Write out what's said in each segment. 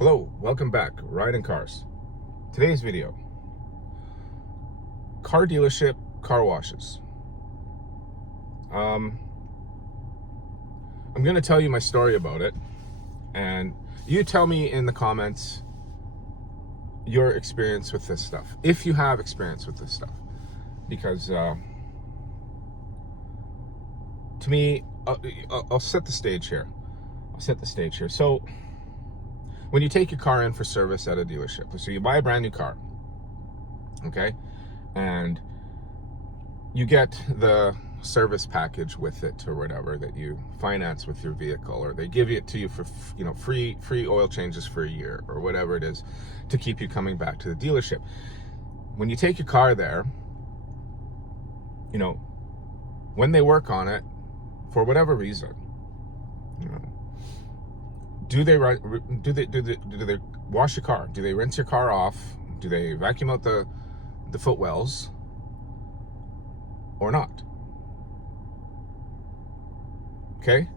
Hello, welcome back, Riding Cars. Today's video, car dealership, car washes. I'm going to tell you my story about it, and you tell me in the comments your experience with this stuff, if you have experience with this stuff, because to me, I'll set the stage here. So when you take your car in for service at a dealership, so you buy a brand new car, okay, and you get the service package with it or whatever that you finance with your vehicle, or they give it to you for free oil changes for a year or whatever it is to keep you coming back to the dealership. When you take your car there, when they work on it for whatever reason, do they wash your car? Do they rinse your car off? Do they vacuum out the footwells or not? Okay?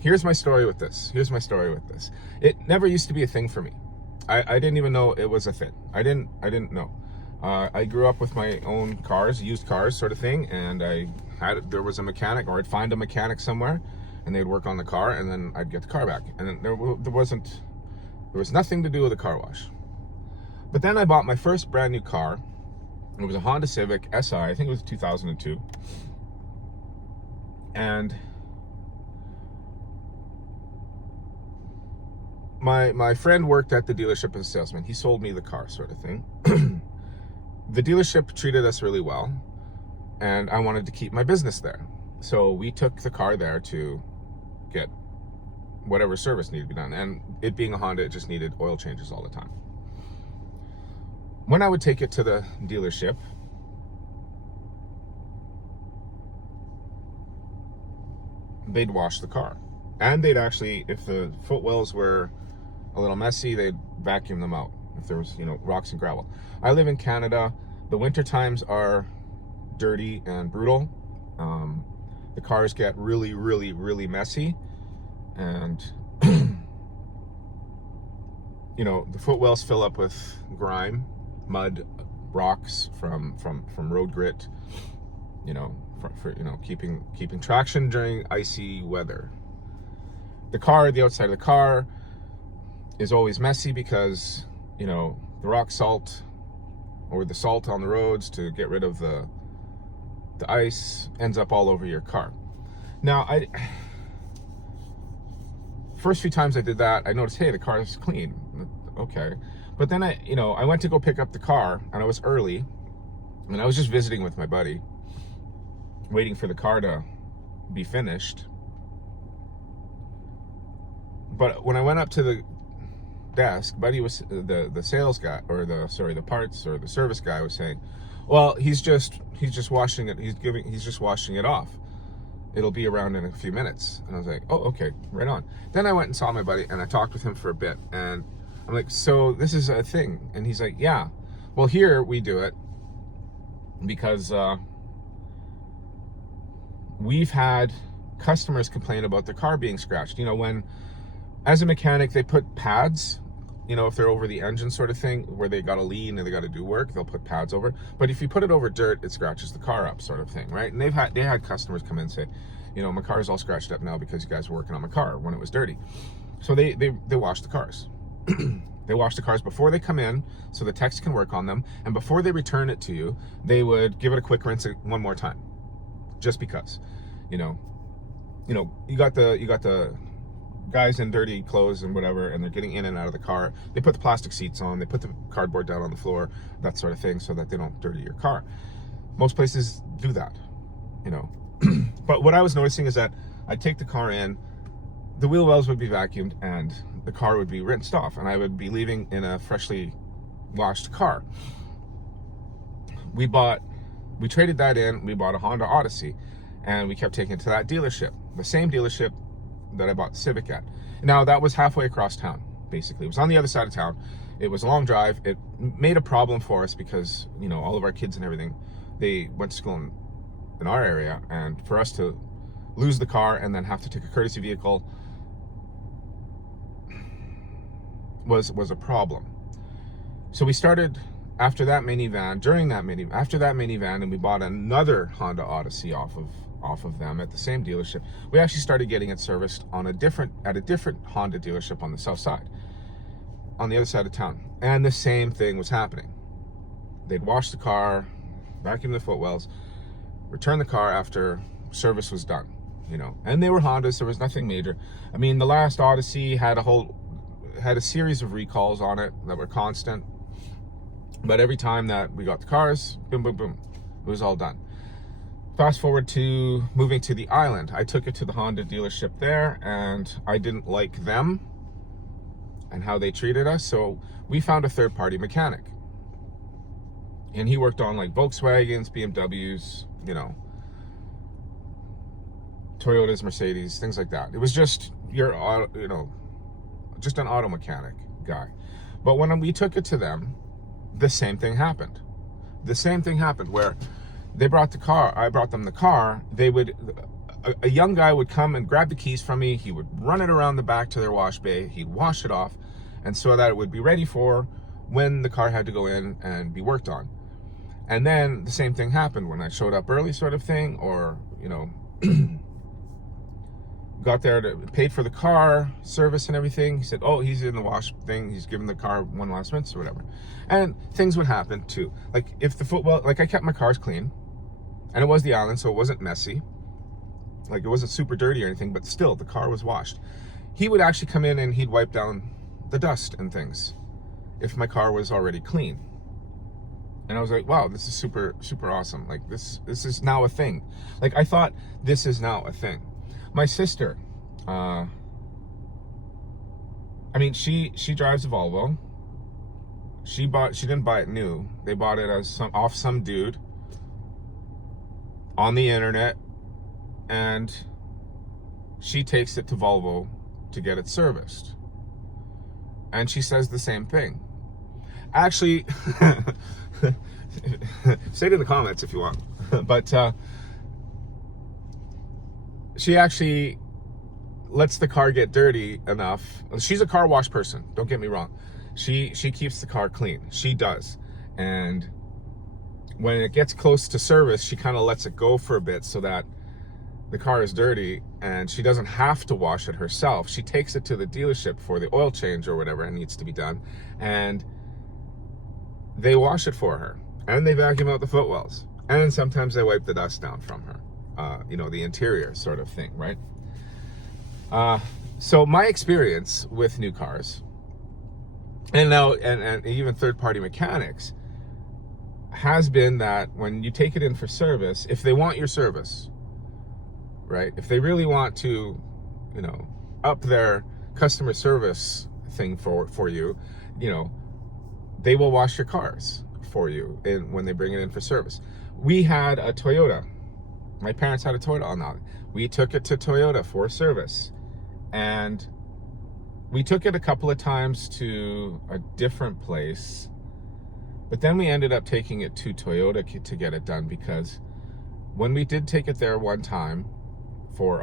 Here's my story with this. It never used to be a thing for me. I didn't even know it was a thing. I didn't know. I grew up with my own cars, used cars sort of thing, and there was a mechanic, or I'd find a mechanic somewhere, and they'd work on the car, and then I'd get the car back. And then there was nothing to do with the car wash. But then I bought my first brand new car. It was a Honda Civic SI, I think it was 2002. And my friend worked at the dealership as a salesman. He sold me the car, sort of thing. The dealership treated us really well, and I wanted to keep my business there. So we took the car there to get whatever service needed to be done. And it being a Honda, it just needed oil changes all the time. When I would take it to the dealership, they'd wash the car. And they'd actually, if the footwells were a little messy, they'd vacuum them out. If there was, rocks and gravel. I live in Canada. The winter times are dirty and brutal. The cars get really, really, really messy. And, the footwells fill up with grime, mud, rocks from road grit, for keeping traction during icy weather. The outside of the car is always messy because, the rock salt or the salt on the roads to get rid of the ice ends up all over your car. Now, first few times I did that, I noticed, hey, the car is clean. Okay. But then I went to go pick up the car, and I was early, and I was just visiting with my buddy, waiting for the car to be finished. But when I went up to the desk, buddy was the sales guy, or the parts or the service guy was saying, well, he's just washing it. He's just washing it off. It'll be around in a few minutes. And I was like, oh, okay, right on. Then I went and saw my buddy, and I talked with him for a bit, and I'm like, so this is a thing? And he's like, yeah. Well, here we do it because we've had customers complain about their car being scratched. When, as a mechanic, they put pads, if they're over the engine sort of thing, where they got to lean and they got to do work, they'll put pads over. But if you put it over dirt, it scratches the car up, sort of thing, right? And they had customers come in and say, my car's all scratched up now because you guys were working on my car when it was dirty. So they wash the cars. They wash the cars before they come in, so the techs can work on them. And before they return it to you, they would give it a quick rinse one more time, just because, you got the guys in dirty clothes and whatever, and they're getting in and out of the car. They put the plastic seats on, they put the cardboard down on the floor, that sort of thing, so that they don't dirty your car. Most places do that, But what I was noticing is that I'd take the car in, the wheel wells would be vacuumed, and the car would be rinsed off, and I would be leaving in a freshly washed car. We traded that in, we bought a Honda Odyssey, and we kept taking it to that dealership, the same dealership that I bought the Civic at. Now, that was halfway across town, basically. It was on the other side of town. It was a long drive. It made a problem for us because, all of our kids and everything, they went to school in our area, and for us to lose the car and then have to take a courtesy vehicle, was a problem. So we started after that minivan, after that minivan, and we bought another Honda Odyssey off of them at the same dealership. We actually started getting it serviced at a different Honda dealership on the south side, on the other side of town. And the same thing was happening. They'd wash the car, vacuum the footwells, return the car after service was done, and they were Hondas. There was nothing major. I mean, the last Odyssey had a series of recalls on it that were constant, but every time that we got the cars, boom, boom, boom, it was all done. Fast forward to moving to the island. I took it to the Honda dealership there, and I didn't like them and how they treated us, so we found a third-party mechanic. And he worked on like Volkswagens, BMWs, Toyotas, Mercedes, things like that. It was just just an auto mechanic guy. But when we took it to them, the same thing happened. The same thing happened where they brought the car, I brought them the car, a young guy would come and grab the keys from me, he would run it around the back to their wash bay, he'd wash it off, and so that it would be ready for when the car had to go in and be worked on. And then the same thing happened when I showed up early, sort of thing, or, got there, paid for the car, service and everything. He said, oh, he's in the wash thing, he's giving the car one last rinse or whatever. And things would happen too. Like if the footwell, like I kept my cars clean, and it was the island, so it wasn't messy. Like it wasn't super dirty or anything, but still the car was washed. He would actually come in and he'd wipe down the dust and things if my car was already clean. And I was like, wow, this is super, super awesome. Like this is now a thing. Like I thought this is now a thing. My sister, she drives a Volvo. She didn't buy it new. They bought it as off some dude on the internet, and she takes it to Volvo to get it serviced. And she says the same thing. Actually, say it in the comments if you want. But she actually lets the car get dirty enough. She's a car wash person, don't get me wrong. She keeps the car clean. She does. And when it gets close to service, she kind of lets it go for a bit so that the car is dirty and she doesn't have to wash it herself. She takes it to the dealership for the oil change or whatever needs to be done, and they wash it for her, and they vacuum out the footwells, and then sometimes they wipe the dust down from her, the interior sort of thing, right? So my experience with new cars, and now and even third-party mechanics, has been that when you take it in for service, if they want your service, right? If they really want to, up their customer service thing for you, they will wash your cars for you when they bring it in for service. We had a Toyota. My parents had a Toyota on that. We took it to Toyota for service, and we took it a couple of times to a different place, but then we ended up taking it to Toyota to get it done, because when we did take it there one time for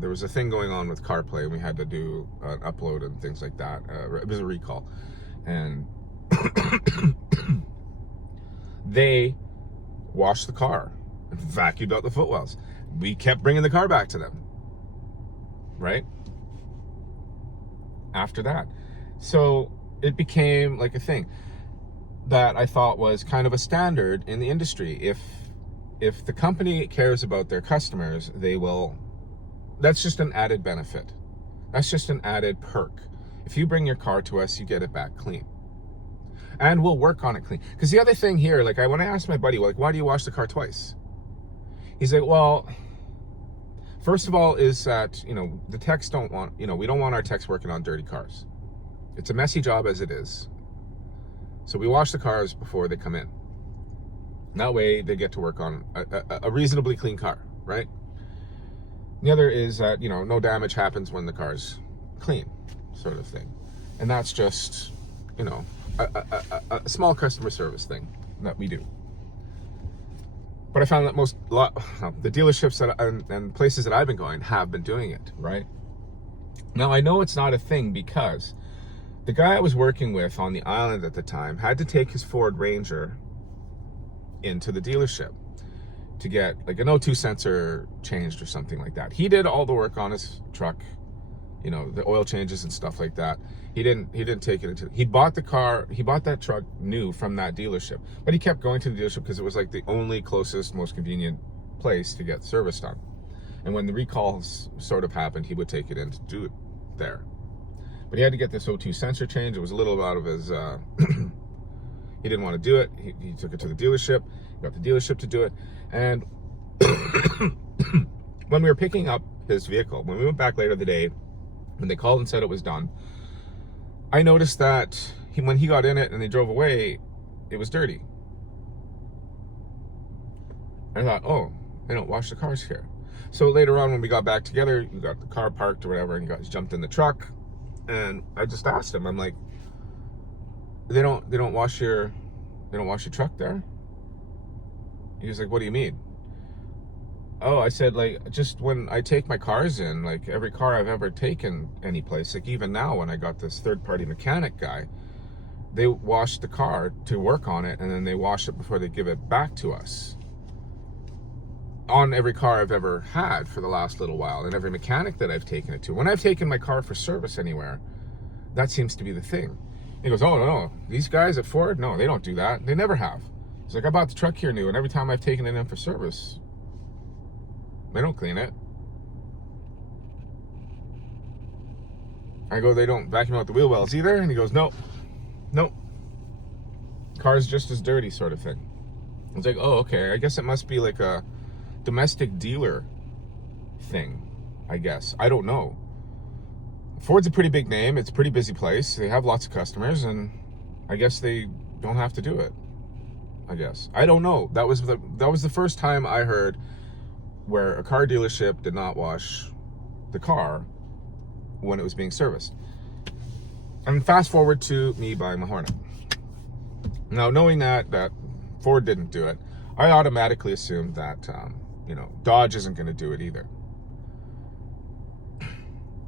there was a thing going on with CarPlay, and we had to do an upload and things like that. It was a recall, and they washed the car and vacuumed out the footwells. We kept bringing the car back to them, right? After that. So it became like a thing that I thought was kind of a standard in the industry. If the company cares about their customers, they will, that's just an added benefit. That's just an added perk. If you bring your car to us, you get it back clean. And we'll work on it clean. Because the other thing here, like when I asked my buddy, like, why do you wash the car twice? He's like, well, first of all is that, the techs don't want, we don't want our techs working on dirty cars. It's a messy job as it is. So we wash the cars before they come in. That way they get to work on a reasonably clean car, right? The other is that, no damage happens when the car's clean, sort of thing. And that's just, a small customer service thing that we do. But I found that the dealerships and places that I've been going have been doing it, right? Now, I know it's not a thing because The guy I was working with on the island at the time had to take his Ford Ranger into the dealership to get like an O2 sensor changed or something like that. He did all the work on his truck, you know, the oil changes and stuff like that. He didn't take it into, he bought that truck new from that dealership, but he kept going to the dealership because it was like the only closest, most convenient place to get service done. And when the recalls sort of happened, he would take it in to do it there. But he had to get this O2 sensor change. It was a little out of his, he didn't want to do it. He took it to the dealership, got the dealership to do it. And when we were picking up his vehicle, when we went back later the day, when they called and said it was done, I noticed that when he got in it and they drove away, it was dirty. I thought, oh, they don't wash the cars here. So later on, when we got back together, we got the car parked or whatever, and he jumped in the truck. And I just asked him, I'm like, they don't wash your truck there? He was like, what do you mean? Oh, I said, like, just when I take my cars in, like every car I've ever taken any place, like even now when I got this third-party mechanic guy, they wash the car to work on it, and then they wash it before they give it back to us. On every car I've ever had for the last little while, and every mechanic that I've taken it to. When I've taken my car for service anywhere, that seems to be the thing. He goes, oh, no, these guys at Ford, no, they don't do that. They never have. He's like, I bought the truck here new, and every time I've taken it in for service, they don't clean it. I go, they don't vacuum out the wheel wells either? And he goes, nope. Car's just as dirty, sort of thing. I was like, oh, okay, I guess it must be like a domestic dealer thing, I guess. I don't know. Ford's a pretty big name. It's a pretty busy place. They have lots of customers, and I guess they don't have to do it. I guess. I don't know. That was the first time I heard where a car dealership did not wash the car when it was being serviced. And fast forward to me buying my Hornet. Now, knowing that Ford didn't do it, I automatically assumed that Dodge isn't going to do it either.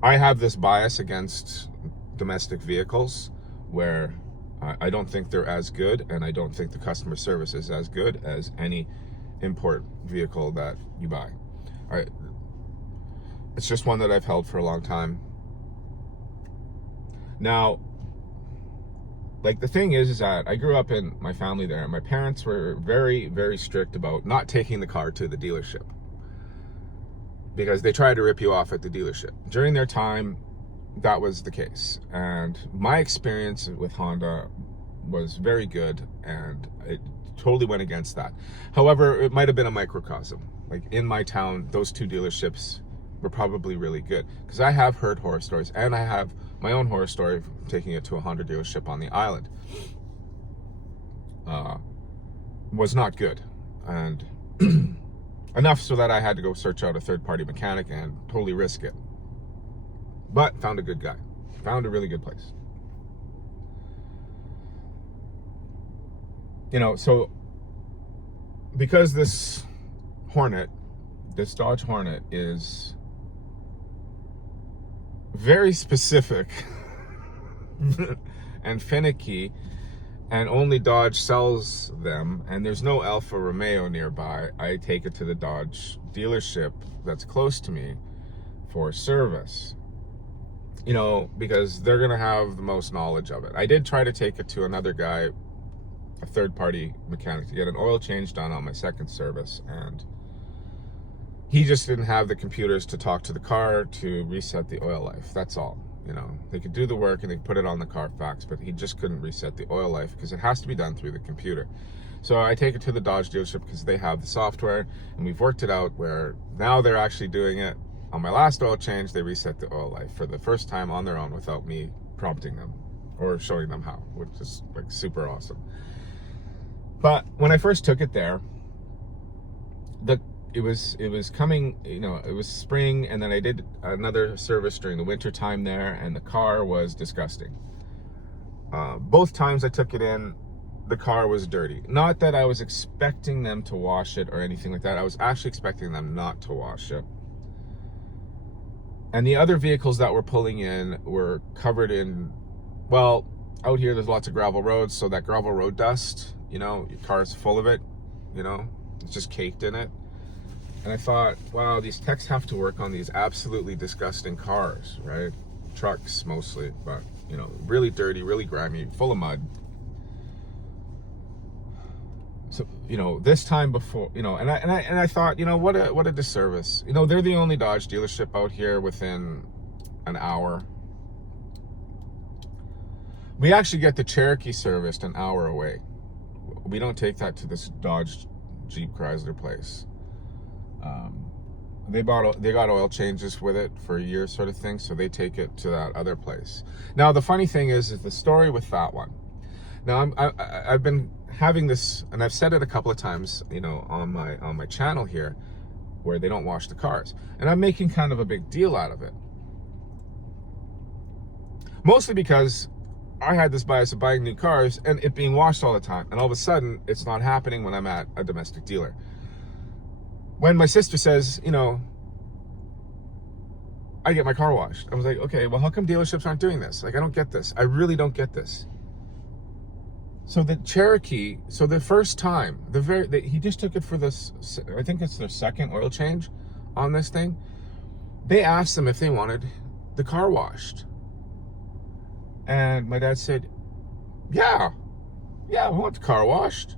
I have this bias against domestic vehicles where I don't think they're as good, and I don't think the customer service is as good as any import vehicle that you buy. It's just one that I've held for a long time. Now, like, the thing is that I grew up in my family there, and my parents were very, very strict about not taking the car to the dealership because they tried to rip you off at the dealership. During their time, that was the case. And my experience with Honda was very good, and it totally went against that. However, it might have been a microcosm. Like, in my town, those two dealerships were probably really good, because I have heard horror stories, and I have my own horror story from taking it to a Honda dealership on the island. Was not good, and enough so that I had to go search out a third-party mechanic and totally risk it. But found a good guy, found a really good place. So because this Dodge Hornet is very specific and finicky, and only Dodge sells them, and there's no Alfa Romeo nearby, I take it to the Dodge dealership that's close to me for service. Because they're going to have the most knowledge of it. I did try to take it to another guy, a third-party mechanic, to get an oil change done on my second service, and he just didn't have the computers to talk to the car to reset the oil life. That's all. They could do the work and they could put it on the Carfax, but he just couldn't reset the oil life because it has to be done through the computer. So I take it to the Dodge dealership because they have the software, and we've worked it out where now they're actually doing it. On my last oil change, they reset the oil life for the first time on their own without me prompting them or showing them how, which is like super awesome. But when I first took it there, it was coming, it was spring, and then I did another service during the winter time there, and the car was disgusting. Both times I took it in, the car was dirty. Not that I was expecting them to wash it or anything like that. I was actually expecting them not to wash it. And the other vehicles that were pulling in were covered in Well, out here there's lots of gravel roads, so that gravel road dust, you know, your car's full of it, you know, it's just caked in it. And I thought, wow, these techs have to work on these absolutely disgusting cars, right? Trucks mostly, but, you know, really dirty, really grimy, full of mud. So, you know, this time before, you know, and I thought, you know, what a disservice. You know, they're the only Dodge dealership out here within an hour. We actually get the Cherokee serviced an hour away. We don't take that to this Dodge Jeep Chrysler place. They got oil changes with it for a year sort of thing, so they take it to that other place. Now the funny thing is the story with that one. Now I've been having this, and I've said it a couple of times, you know, on my channel here, where they don't wash the cars, and I'm making kind of a big deal out of it, mostly because I had this bias of buying new cars and it being washed all the time, and all of a sudden it's not happening when I'm at a domestic dealer. When my sister says, you know, I get my car washed, I was like, okay, well, how come dealerships aren't doing this? Like, I don't get this. I really don't get this. So the Cherokee, so the first time, he just took it for this, I think it's their second oil change on this thing. They asked them if they wanted the car washed. And my dad said, yeah, I want the car washed.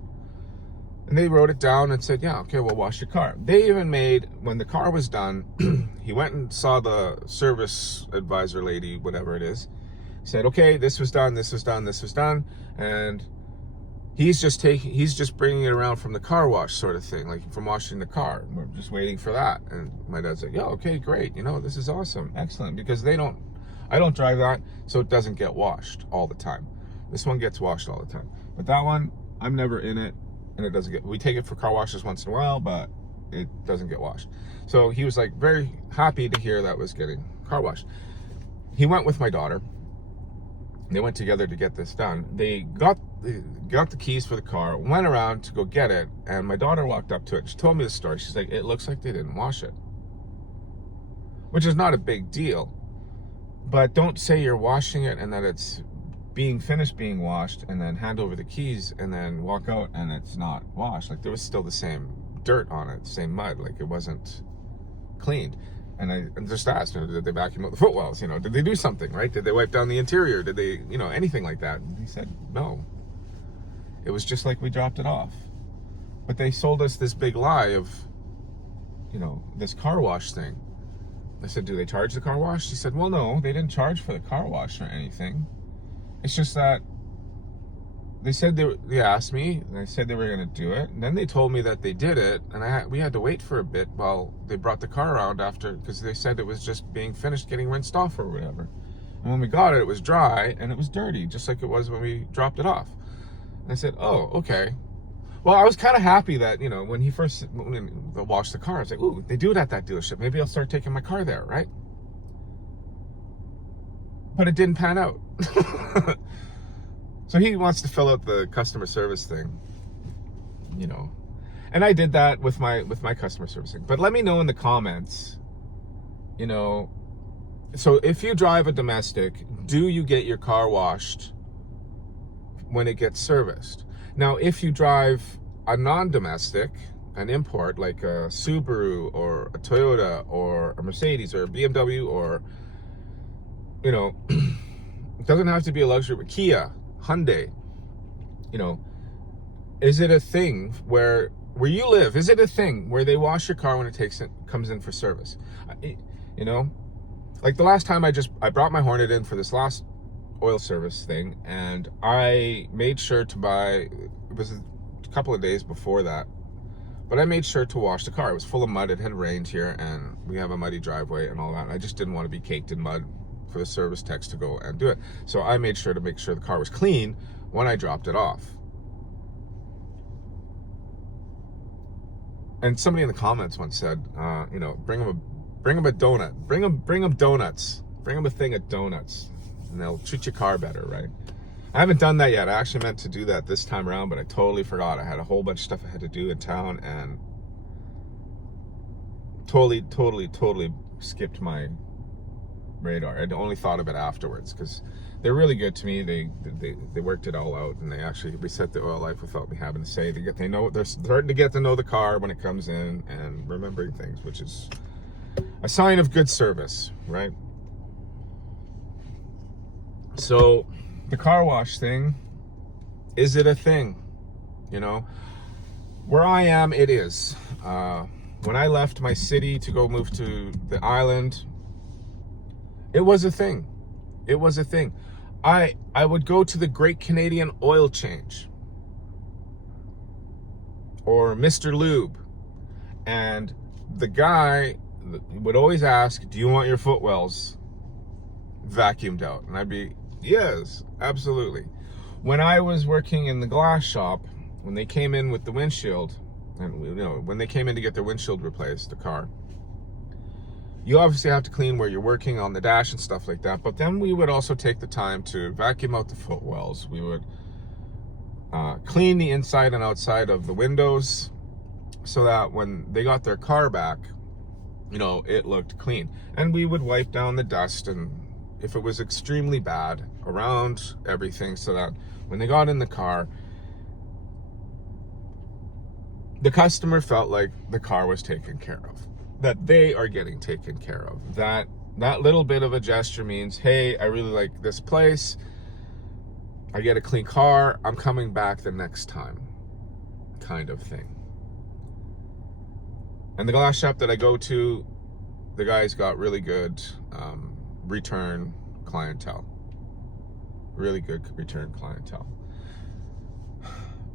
And they wrote it down and said, yeah, okay, we'll wash your car. They even made, when the car was done, he went and saw the service advisor lady, whatever it is, said, okay, this was done, this was done, this was done. And he's just bringing it around from the car wash sort of thing, like from washing the car. We're just waiting for that. And my dad said, yeah, okay, great. You know, this is awesome, excellent, because I don't drive that, so it doesn't get washed all the time. This one gets washed all the time. But that one, I'm never in it, and it doesn't get, we take it for car washes once in a while, but it doesn't get washed. So he was like very happy to hear that was getting car washed. He went with my daughter. They went together to get this done. They got the keys for the car, went around to go get it, and my daughter walked up to it. She told me the story. She's like, it looks like they didn't wash it. Which is not a big deal. But don't say you're washing it and that it's finished being washed, and then hand over the keys and then walk out and it's not washed. Like, there was still the same dirt on it, same mud, like it wasn't cleaned. And I just asked, you know, did they vacuum out the footwells? You know, did they do something, right? Did they wipe down the interior? Did they, you know, anything like that? And he said, no. It was just like we dropped it off. But they sold us this big lie of, you know, this car wash thing. I said, do they charge the car wash? She said, well, no, they didn't charge for the car wash or anything. It's just that they said they asked me, and I said they were going to do it. And then they told me that they did it, and we had to wait for a bit while they brought the car around after, because they said it was just being finished, getting rinsed off or whatever. And when we got it, it was dry and it was dirty, just like it was when we dropped it off. And I said, oh, okay. Well, I was kind of happy that, you know, when they washed the car, I was like, ooh, they do it at that dealership. Maybe I'll start taking my car there, right? But it didn't pan out. So he wants to fill out the customer service thing, you know. And I did that with my customer servicing. But let me know in the comments, you know, so if you drive a domestic, do you get your car washed when it gets serviced? Now, if you drive a non-domestic, an import, like a Subaru or a Toyota or a Mercedes or a BMW, or, you know, it doesn't have to be a luxury, but Kia, Hyundai, you know, is it a thing where you live, is it a thing where they wash your car when it comes in for service? You know, like the last time I brought my Hornet in for this last oil service thing, and I made sure to buy, it was a couple of days before that, but I made sure to wash the car. It was full of mud, it had rained here, and we have a muddy driveway and all that, and I just didn't want to be caked in mud for the service techs to go and do it. So I made sure to make sure the car was clean when I dropped it off. And somebody in the comments once said, you know, bring them a donut, bring them donuts, bring them a thing of donuts, and they'll treat your car better, right? I haven't done that yet. I actually meant to do that this time around, but I totally forgot. I had a whole bunch of stuff I had to do in town, and totally skipped my radar. I'd only thought of it afterwards because they're really good to me. They worked it all out, and they actually reset the oil life without me having to say. They're starting to get to know the car when it comes in and remembering things, which is a sign of good service, right? So the car wash thing, is it a thing? You know, where I am, it is. When I left my city to go move to the island, it was a thing. It was a thing. I would go to the Great Canadian Oil Change or Mr. Lube, and the guy would always ask, do you want your footwells vacuumed out? And I'd be, yes, absolutely. When I was working in the glass shop, when they came in with the windshield, and you know, when they came in to get their windshield replaced, the car, you obviously have to clean where you're working on the dash and stuff like that, but then we would also take the time to vacuum out the footwells. We would clean the inside and outside of the windows so that when they got their car back, you know, it looked clean. And we would wipe down the dust, and if it was extremely bad, around everything, so that when they got in the car, the customer felt like the car was taken care of, that they are getting taken care of. That little bit of a gesture means, hey, I really like this place. I get a clean car. I'm coming back the next time, kind of thing. And the glass shop that I go to, the guys got really good return clientele. Really good return clientele.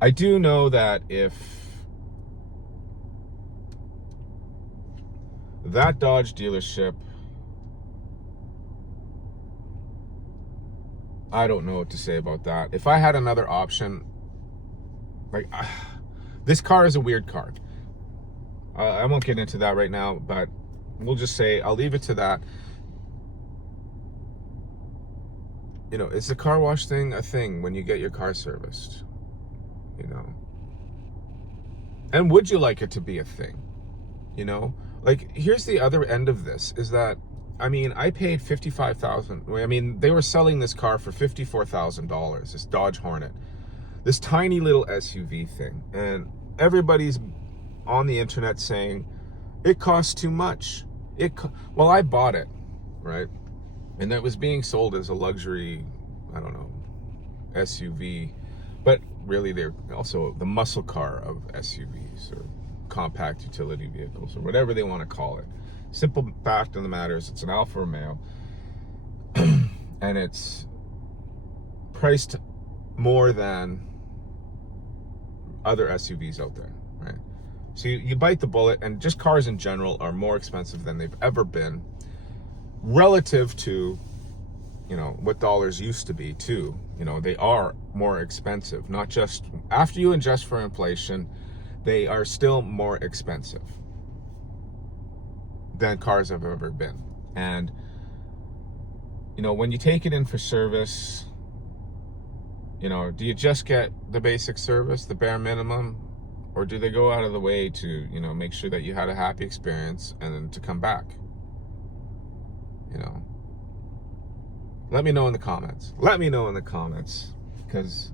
I do know that if that Dodge dealership, I don't know what to say about that. If I had another option, like this car is a weird car. I won't get into that right now, but we'll just say, I'll leave it to that. You know, is the car wash thing a thing when you get your car serviced? You know? And would you like it to be a thing? You know? Like, here's the other end of this, is that, I mean, I paid $55,000. I mean, they were selling this car for $54,000, this Dodge Hornet. This tiny little SUV thing. And everybody's on the internet saying, it costs too much. Well, I bought it, right? And that was being sold as a luxury, I don't know, SUV. But really, they're also the muscle car of SUVs or compact utility vehicles or whatever they want to call it. Simple fact of the matter is it's an Alfa Romeo and it's priced more than other SUVs out there, right? So you bite the bullet, and just cars in general are more expensive than they've ever been relative to, you know, what dollars used to be too. You know, they are more expensive, not just after you adjust for inflation, they are still more expensive than cars have ever been. And, you know, when you take it in for service, you know, do you just get the basic service, the bare minimum? Or do they go out of the way to, you know, make sure that you had a happy experience and then to come back? You know, let me know in the comments. Let me know in the comments, because,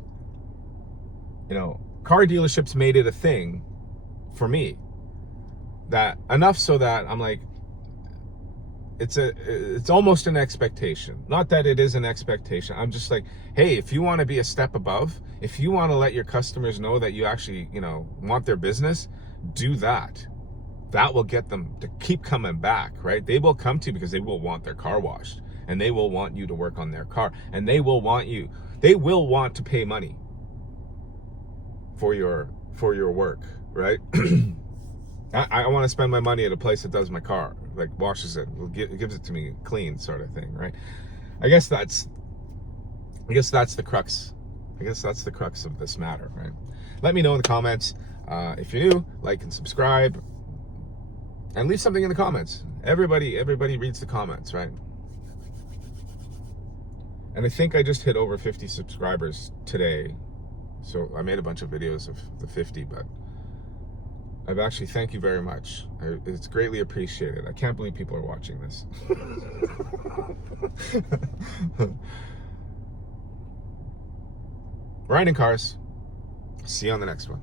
you know, car dealerships made it a thing for me, that enough so that I'm like, it's almost an expectation. Not that it is an expectation. I'm just like, hey, if you want to be a step above, if you want to let your customers know that you actually, you know, want their business, do that. That will get them to keep coming back, right? They will come to you because they will want their car washed, and they will want you to work on their car, and they will want to pay money for your work, right? I want to spend my money at a place that does my car, like washes it, gives it to me clean, sort of thing, right? I guess that's the crux. I guess that's the crux of this matter, right? Let me know in the comments. If you're new, like and subscribe, and leave something in the comments. Everybody reads the comments, right? And I think I just hit over 50 subscribers today. So I made a bunch of videos of the 50, but I've actually, thank you very much. It's greatly appreciated. I can't believe people are watching this. Riding cars. See you on the next one.